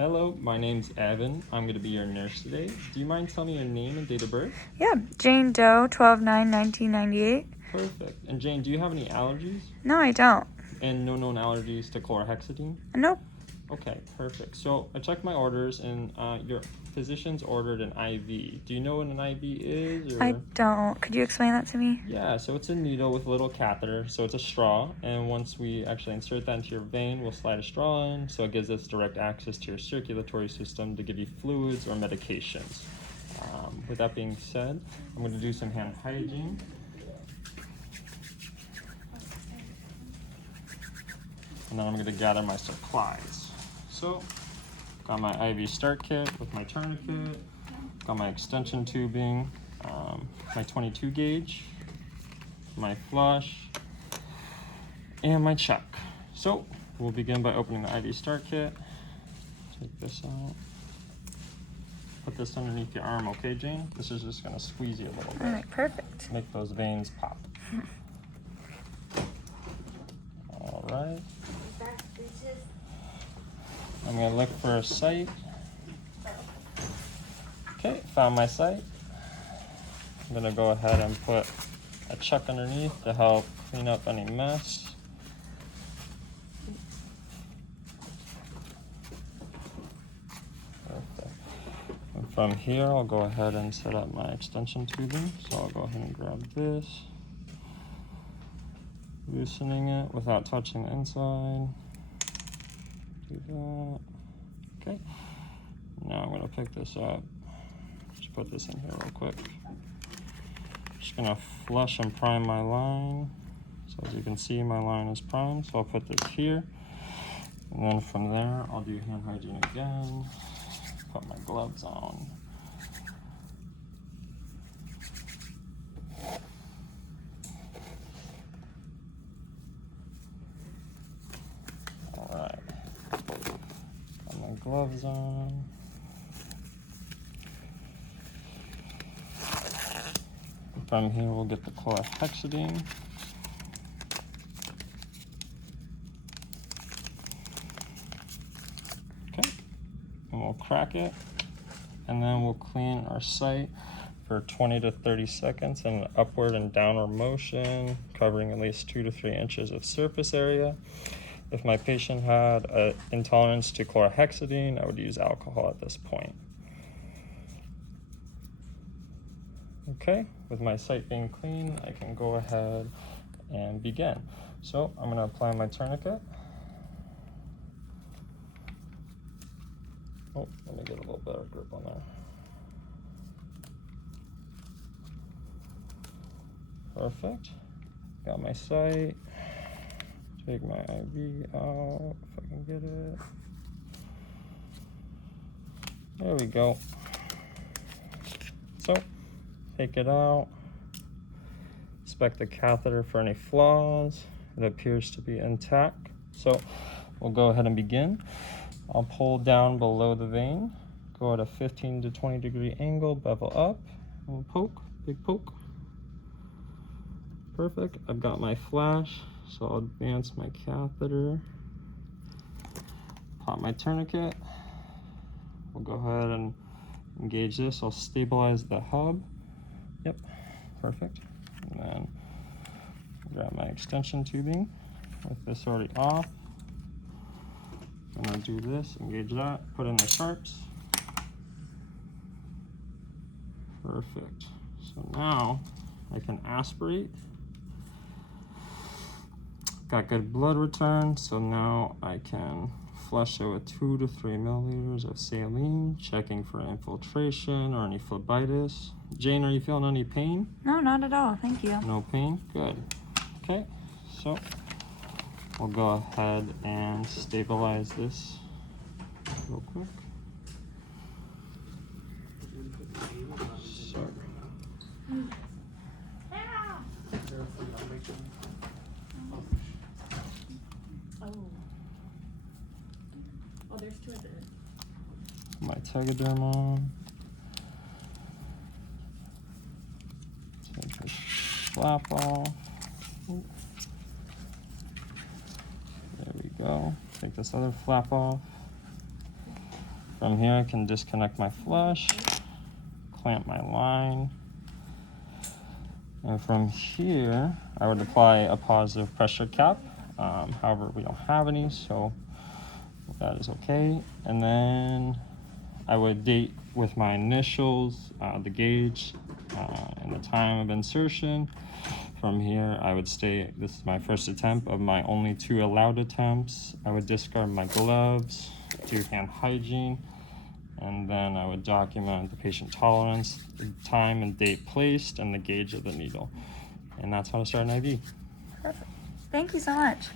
Hello, my name's Evan. I'm going to be your nurse today. Do you mind telling me your name and date of birth? Yeah, Jane Doe, 12/9/1998. Perfect. And Jane, do you have any allergies? No, I don't. And no known allergies to chlorhexidine? Nope. Okay, perfect. So I checked my orders and your physician's ordered an IV. Do you know what an IV is? Or? I don't. Could you explain that to me? Yeah, so it's a needle with a little catheter. So it's a straw. And once we actually insert that into your vein, we'll slide a straw in. So it gives us direct access to your circulatory system to give you fluids or medications. With that being said, I'm going to do some hand hygiene. And then I'm going to gather my supplies. So, got my IV start kit with my tourniquet, got my extension tubing, my 22 gauge, my flush, and my chuck. So, we'll begin by opening the IV start kit. Take this out. Put this underneath your arm, okay, Jane? This is just going to squeeze you a little bit. All right, perfect. Make those veins pop. All right. I'm going to look for a site. Okay, found my site. I'm going to go ahead and put a chuck underneath to help clean up any mess. Perfect. And from here, I'll go ahead and set up my extension tubing. So I'll go ahead and grab this, loosening it without touching the inside. Do that. Okay. Now I'm going to pick this up. Just put this in here real quick. Just going to flush and prime my line. So as you can see, my line is primed. So I'll put this here. And then from there, I'll do hand hygiene again. Put my gloves on. All right. Put my gloves on. From here, we'll get the chlorhexidine. Okay, and we'll crack it, and then we'll clean our site for 20 to 30 seconds in an upward and downward motion, covering at least 2 to 3 inches of surface area. If my patient had an intolerance to chlorhexidine, I would use alcohol at this point. Okay, with my site being clean, I can go ahead and begin. So I'm going to apply my tourniquet. Oh, let me get a little better grip on there. Perfect. Got my site. Take my IV out if I can get it. There we go. So, take it out. Inspect the catheter for any flaws. It appears to be intact. So, we'll go ahead and begin. I'll pull down below the vein. Go at a 15 to 20 degree angle, bevel up. We'll poke, big poke. Perfect. I've got my flash, so I'll advance my catheter. Pop my tourniquet. We'll go ahead and engage this. I'll stabilize the hub. Yep, perfect. And then grab my extension tubing with this already off. I'm gonna do this, engage that, put in the sharps. Perfect. So now I can aspirate. Got good blood return, so now I can flush it with 2 to 3 milliliters of saline, checking for infiltration or any phlebitis. Jane, are you feeling any pain? No, not at all. Thank you. No pain? Good. Okay, so we'll go ahead and stabilize this real quick. So, Oh, there's two of them. my tegaderm on. Take this flap off. There we go. Take this other flap off. From here, I can disconnect my flush, clamp my line, and from here, I would apply a positive pressure cap. However, we don't have any, so that is okay. And then I would date with my initials, the gauge, and the time of insertion. From here, I would state this is my first attempt of my only 2 allowed attempts. I would discard my gloves, do hand hygiene, and then I would document the patient tolerance, the time and date placed, and the gauge of the needle. And that's how to start an IV. Perfect. Thank you so much.